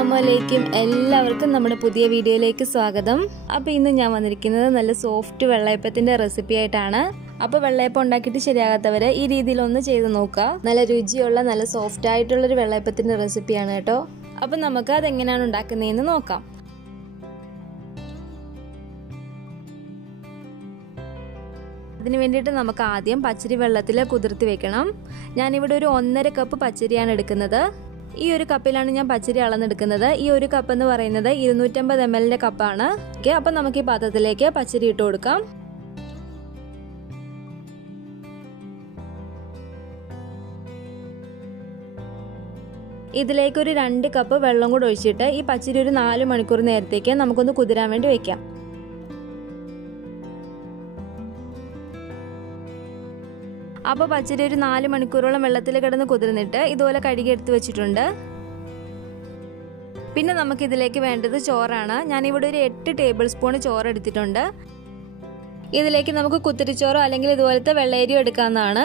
അസ്സലാമുഅലൈക്കും എല്ലാവർക്കും നമ്മുടെ പുതിയ വീഡിയോയിലേക്ക് സ്വാഗതം. അപ്പോൾ ഇന്ന് ഞാൻ വന്നിരിക്കുന്നത് നല്ല സോഫ്റ്റ് വെള്ളയപ്പത്തിന്റെ റെസിപ്പി ആയിട്ടാണ്. അപ്പോൾ വെള്ളയപ്പം ഉണ്ടാക്കിയിട്ട് ശരിയാകാത്തവരെ ഈ രീതിയിൽ ഒന്ന് ചെയ്ത് നോക്കുക. നല്ല രുചിയുള്ള നല്ല സോഫ്റ്റ് ആയിട്ടുള്ള ഒരു വെള്ളയപ്പത്തിന്റെ റെസിപ്പിയാണ് കേട്ടോ. അപ്പോൾ നമുക്ക് അതെങ്ങനെയാണ് ഉണ്ടാക്കുന്നതെന്ന് നോക്കാം. അതിന് വേണ്ടിയിട്ട് നമുക്ക് ആദ്യം പച്ചരി വെള്ളത്തിൽ കുതിർത്തി വെക്കണം. ഞാനിവിടെ ഒരു 1.5 കപ്പ് പച്ചരിയാണ് എടുക്കുന്നത്. ഈ ഒരു കപ്പിലാണ് ഞാൻ പച്ചരി അളന്നെടുക്കുന്നത്. ഈ ഒരു കപ്പ് എന്ന് പറയുന്നത് 250 ml കപ്പാണ്. അപ്പം നമുക്ക് ഈ പാത്രത്തിലേക്ക് പച്ചരി ഇട്ട് കൊടുക്കാം. ഇതിലേക്ക് ഒരു 2 കപ്പ് വെള്ളം കൂടെ ഒഴിച്ചിട്ട് ഈ പച്ചരി ഒരു 4 മണിക്കൂർ നേരത്തേക്ക് നമുക്കൊന്ന് കുതിരാൻ വേണ്ടി വെക്കാം. അപ്പോൾ പച്ചരി ഒരു 4 മണിക്കൂറോളം വെള്ളത്തിൽ കിടന്ന് കുതിർന്നിട്ട് ഇതുപോലെ കഴുകി എടുത്ത് വെച്ചിട്ടുണ്ട്. പിന്നെ നമുക്ക് ഇതിലേക്ക് വേണ്ടത് ചോറാണ്. ഞാനിവിടെ ഒരു 8 ടേബിൾ സ്പൂൺ ചോറ് എടുത്തിട്ടുണ്ട്. ഇതിലേക്ക് നമുക്ക് കുത്തിരിച്ചോറോ അല്ലെങ്കിൽ ഇതുപോലത്തെ വെള്ളയരിയോ എടുക്കാവുന്നതാണ്.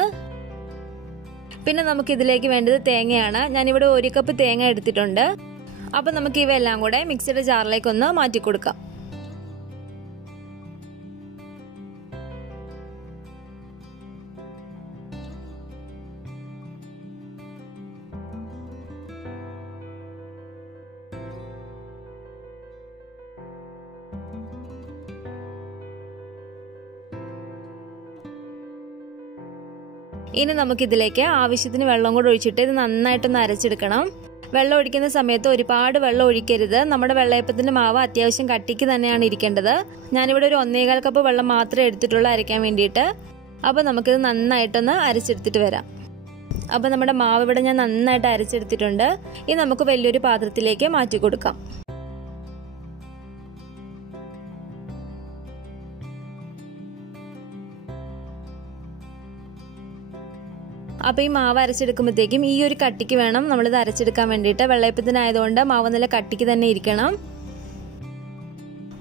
പിന്നെ നമുക്ക് ഇതിലേക്ക് വേണ്ടത് തേങ്ങയാണ്. ഞാനിവിടെ 1 കപ്പ് തേങ്ങ എടുത്തിട്ടുണ്ട്. അപ്പോൾ നമുക്ക് ഇവയെല്ലാം കൂടെ മിക്സിയുടെ ജാറിലേക്ക് ഒന്ന് മാറ്റി കൊടുക്കാം. ഇനി നമുക്കിതിലേക്ക് ആവശ്യത്തിന് വെള്ളം കൂടെ ഒഴിച്ചിട്ട് ഇത് നന്നായിട്ടൊന്ന് അരച്ചെടുക്കണം. വെള്ളം ഒഴിക്കുന്ന സമയത്ത് ഒരുപാട് വെള്ളം ഒഴിക്കരുത്. നമ്മുടെ വെള്ളയപ്പത്തിന്റെ മാവ് അത്യാവശ്യം കട്ടിക്ക് തന്നെയാണ് ഇരിക്കേണ്ടത്. ഞാനിവിടെ ഒരു 1.25 കപ്പ് വെള്ളം മാത്രമേ എടുത്തിട്ടുള്ളൂ അരയ്ക്കാൻ വേണ്ടിയിട്ട്. അപ്പോൾ നമുക്കിത് നന്നായിട്ടൊന്ന് അരച്ചെടുത്തിട്ട് വരാം. അപ്പോൾ നമ്മുടെ മാവ് ഇവിടെ ഞാൻ നന്നായിട്ട് അരച്ചെടുത്തിട്ടുണ്ട്. ഇനി നമുക്ക് വലിയൊരു പാത്രത്തിലേക്ക് മാറ്റി കൊടുക്കാം. അപ്പോൾ ഈ മാവ് അരച്ചെടുക്കുമ്പോഴത്തേക്കും ഈ ഒരു കട്ടിക്ക് വേണം നമ്മളിത് അരച്ചെടുക്കാൻ വേണ്ടിയിട്ട്. വെള്ളയപ്പത്തിനായതുകൊണ്ട് മാവ് നല്ല കട്ടിക്ക് തന്നെ ഇരിക്കണം.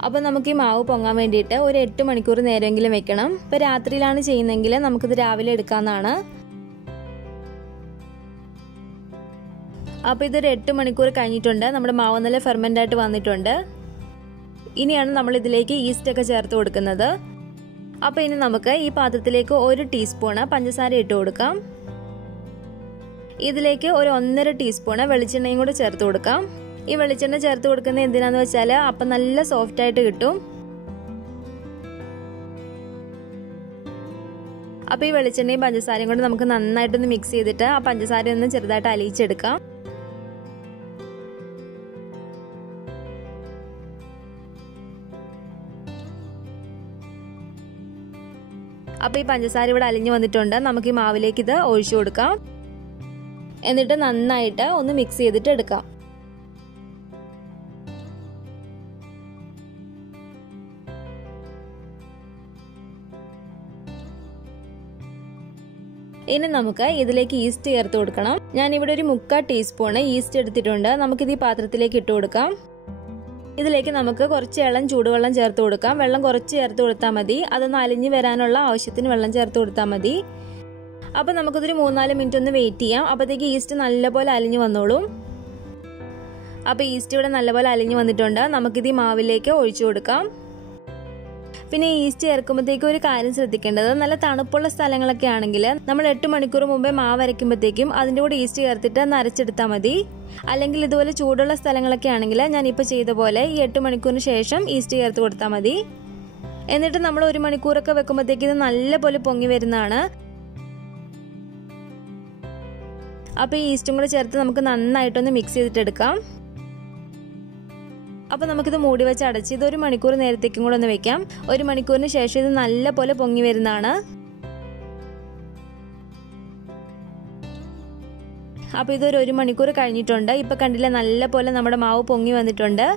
അപ്പോൾ നമുക്ക് ഈ മാവ് പൊങ്ങാൻ വേണ്ടിയിട്ട് ഒരു 8 മണിക്കൂർ നേരമെങ്കിലും വെക്കണം. ഇപ്പോൾ രാത്രിയിലാണ് ചെയ്യുന്നതെങ്കിൽ നമുക്കിത് രാവിലെ എടുക്കാവുന്നതാണ്. അപ്പോൾ ഇതൊരു 8 മണിക്കൂർ കഴിഞ്ഞിട്ടുണ്ട്. നമ്മുടെ മാവ് നല്ല ഫെർമെൻ്റ് ആയിട്ട് വന്നിട്ടുണ്ട്. ഇനിയാണ് നമ്മൾ ഇതിലേക്ക് ഈസ്റ്റൊക്കെ ചേർത്ത് കൊടുക്കുന്നത്. അപ്പോൾ ഇനി നമുക്ക് ഈ പാത്രത്തിലേക്ക് 1 ടീസ്പൂണ് പഞ്ചസാര ഇട്ട് കൊടുക്കാം. ഇതിലേക്ക് ഒരു 1.5 ടീസ്പൂണ് വെളിച്ചെണ്ണയും കൂടെ ചേർത്ത് കൊടുക്കാം. ഈ വെളിച്ചെണ്ണ ചേർത്ത് കൊടുക്കുന്നത് എന്തിനാന്ന് വെച്ചാൽ അപ്പം നല്ല സോഫ്റ്റ് ആയിട്ട് കിട്ടും. അപ്പോൾ ഈ വെളിച്ചെണ്ണയും പഞ്ചസാരയും കൊണ്ട് നമുക്ക് നന്നായിട്ടൊന്ന് മിക്സ് ചെയ്തിട്ട് ആ പഞ്ചസാര ഒന്ന് ചെറുതായിട്ട് അലിയിച്ചെടുക്കാം. അപ്പോൾ ഈ പഞ്ചസാര ഇവിടെ അലിഞ്ഞു വന്നിട്ടുണ്ട്. നമുക്ക് ഈ മാവിലേക്ക് ഇത് ഒഴിച്ചു കൊടുക്കാം. എന്നിട്ട് നന്നായിട്ട് ഒന്ന് മിക്സ് ചെയ്തിട്ട് എടുക്കാം. ഇനി നമുക്ക് ഇതിലേക്ക് ഈസ്റ്റ് ചേർത്ത് കൊടുക്കണം. ഞാനിവിടെ ഒരു 3/4 ടീസ്പൂണ് ഈസ്റ്റ് എടുത്തിട്ടുണ്ട്. നമുക്കിത് ഈ പാത്രത്തിലേക്ക് ഇട്ട് കൊടുക്കാം. ഇതിലേക്ക് നമുക്ക് കുറച്ച് ഇളം ചൂടുവെള്ളം ചേർത്ത് കൊടുക്കാം. വെള്ളം കുറച്ച് ചേർത്ത് കൊടുത്താൽ മതി. അതൊന്ന് അലിഞ്ഞു വരാനുള്ള ആവശ്യത്തിന് വെള്ളം ചേർത്ത് കൊടുത്താൽ മതി. അപ്പോൾ നമുക്കിതൊരു 3-4 മിനിറ്റ് ഒന്ന് വെയിറ്റ് ചെയ്യാം. അപ്പോഴത്തേക്ക് ഈസ്റ്റ് നല്ലപോലെ അലിഞ്ഞു വന്നോളും. അപ്പോൾ ഈസ്റ്റ് ഇവിടെ നല്ലപോലെ അലിഞ്ഞു വന്നിട്ടുണ്ട്. നമുക്കിത് ഈ മാവിലേക്ക് ഒഴിച്ചു കൊടുക്കാം. പിന്നെ ഈസ്റ്റ് ചേർക്കുമ്പോഴത്തേക്കും ഒരു കാര്യം ശ്രദ്ധിക്കേണ്ടത്, നല്ല തണുപ്പുള്ള സ്ഥലങ്ങളൊക്കെ ആണെങ്കിൽ നമ്മൾ 8 മണിക്കൂർ മുമ്പേ മാവ് അരയ്ക്കുമ്പോഴത്തേക്കും അതിൻ്റെ കൂടെ ഈസ്റ്റ് ചേർത്തിട്ട് ഒന്ന് അരച്ചെടുത്താൽ മതി. അല്ലെങ്കിൽ ഇതുപോലെ ചൂടുള്ള സ്ഥലങ്ങളൊക്കെ ആണെങ്കിൽ ഞാനിപ്പോൾ ചെയ്ത പോലെ ഈ 8 മണിക്കൂറിന് ശേഷം ഈസ്റ്റ് ചേർത്ത് കൊടുത്താൽ മതി. എന്നിട്ട് നമ്മൾ 1 മണിക്കൂറൊക്കെ വെക്കുമ്പോഴത്തേക്ക് ഇത് നല്ലപോലെ പൊങ്ങി വരുന്നതാണ്. അപ്പോൾ ഈ ഈസ്റ്റും കൂടെ ചേർത്ത് നമുക്ക് നന്നായിട്ടൊന്ന് മിക്സ് ചെയ്തിട്ടെടുക്കാം. അപ്പോൾ നമുക്കിത് മൂടി വെച്ച് അടച്ച് ഇത് 1 മണിക്കൂർ നേരത്തേക്കും കൂടെ ഒന്ന് വെക്കാം. 1 മണിക്കൂറിന് ശേഷം ഇത് നല്ലപോലെ പൊങ്ങി വരുന്നതാണ്. അപ്പോൾ ഇതൊരു 1 മണിക്കൂർ കഴിഞ്ഞിട്ടുണ്ട്. ഇപ്പോൾ കണ്ടില്ല, നല്ലപോലെ നമ്മുടെ മാവ് പൊങ്ങി വന്നിട്ടുണ്ട്.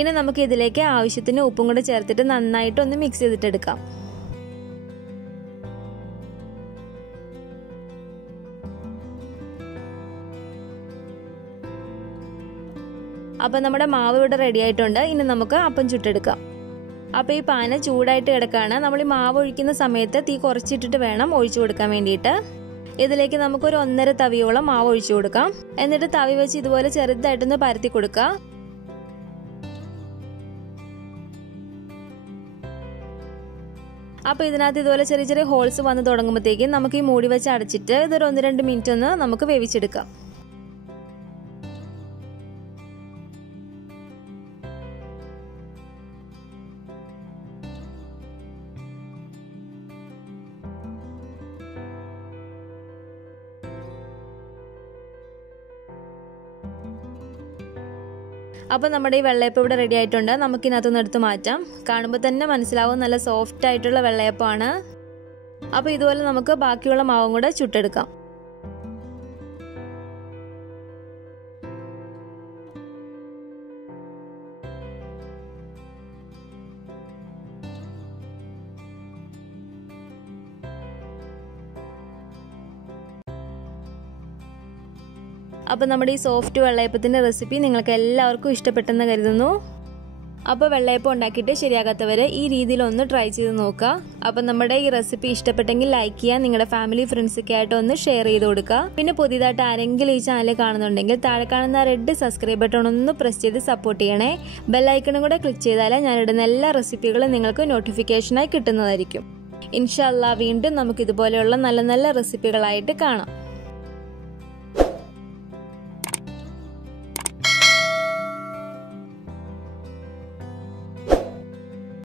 ഇനി നമുക്ക് ഇതിലേക്ക് ആവശ്യത്തിന് ഉപ്പും കൂടെ ചേർത്തിട്ട് നന്നായിട്ടൊന്ന് മിക്സ് ചെയ്തിട്ടെടുക്കാം. അപ്പോൾ നമ്മുടെ മാവ് ഇവിടെ റെഡി ആയിട്ടുണ്ട്. ഇനി നമുക്ക് അപ്പം ചുട്ടെടുക്കാം. അപ്പോൾ ഈ പാന് ചൂടായിട്ട് കിടക്കാണ്. നമ്മൾ ഈ മാവ് ഒഴിക്കുന്ന സമയത്ത് തീ കുറച്ചിട്ടിട്ട് വേണം ഒഴിച്ചു കൊടുക്കാൻ വേണ്ടിയിട്ട്. ഇതിലേക്ക് നമുക്കൊരു 1.5 തവിയോളം മാവ് ഒഴിച്ചു കൊടുക്കാം. എന്നിട്ട് തവി വെച്ച് ഇതുപോലെ ചെറുതായിട്ടൊന്ന് പരത്തി കൊടുക്കുക. അപ്പോൾ ഇതിനകത്ത് ഇതുപോലെ ചെറിയ ചെറിയ ഹോൾസ് വന്ന് തുടങ്ങുമ്പോഴത്തേക്കും നമുക്ക് ഈ മൂടി വെച്ച് അടച്ചിട്ട് ഇതൊരു 1-2 മിനിറ്റ് ഒന്ന് നമുക്ക് വേവിച്ചെടുക്കാം. അപ്പോൾ നമ്മുടെ ഈ വെള്ളയപ്പം ഇവിടെ റെഡി ആയിട്ടുണ്ട്. നമുക്കിനകത്തൊന്ന് എടുത്ത് മാറ്റാം. കാണുമ്പോൾ തന്നെ മനസ്സിലാവും നല്ല സോഫ്റ്റ് ആയിട്ടുള്ള വെള്ളയപ്പമാണ്. അപ്പോൾ ഇതുപോലെ നമുക്ക് ബാക്കിയുള്ള മാവും കൂടെ ചുട്ടെടുക്കാം. അപ്പോൾ നമ്മുടെ ഈ സോഫ്റ്റ് വെള്ളയപ്പത്തിൻ്റെ റെസിപ്പി നിങ്ങൾക്ക് എല്ലാവർക്കും ഇഷ്ടപ്പെട്ടെന്ന് കരുതുന്നു. അപ്പോൾ വെള്ളയപ്പം ഉണ്ടാക്കിയിട്ട് ശരിയാകാത്തവർ ഈ രീതിയിൽ ഒന്ന് ട്രൈ ചെയ്ത് നോക്കുക. അപ്പോൾ നമ്മുടെ ഈ റെസിപ്പി ഇഷ്ടപ്പെട്ടെങ്കിൽ ലൈക്ക് ചെയ്യുക, നിങ്ങളുടെ ഫാമിലി ഫ്രണ്ട്സൊക്കെ ആയിട്ട് ഒന്ന് ഷെയർ ചെയ്ത് കൊടുക്കുക. പിന്നെ പുതിയതായിട്ട് ആരെങ്കിലും ഈ ചാനൽ കാണുന്നുണ്ടെങ്കിൽ താഴെ കാണുന്ന റെഡ് സബ്സ്ക്രൈബ് ബട്ടൺ ഒന്ന് പ്രസ് ചെയ്ത് സപ്പോർട്ട് ചെയ്യണേ. ബെല്ലൈക്കണും കൂടെ ക്ലിക്ക് ചെയ്താൽ ഞാനിടുന്ന എല്ലാ റെസിപ്പികളും നിങ്ങൾക്ക് നോട്ടിഫിക്കേഷനായി കിട്ടുന്നതായിരിക്കും. ഇൻഷാ അല്ലാഹ് വീണ്ടും നമുക്ക് ഇതുപോലെയുള്ള നല്ല നല്ല റെസിപ്പികളായിട്ട് കാണാം.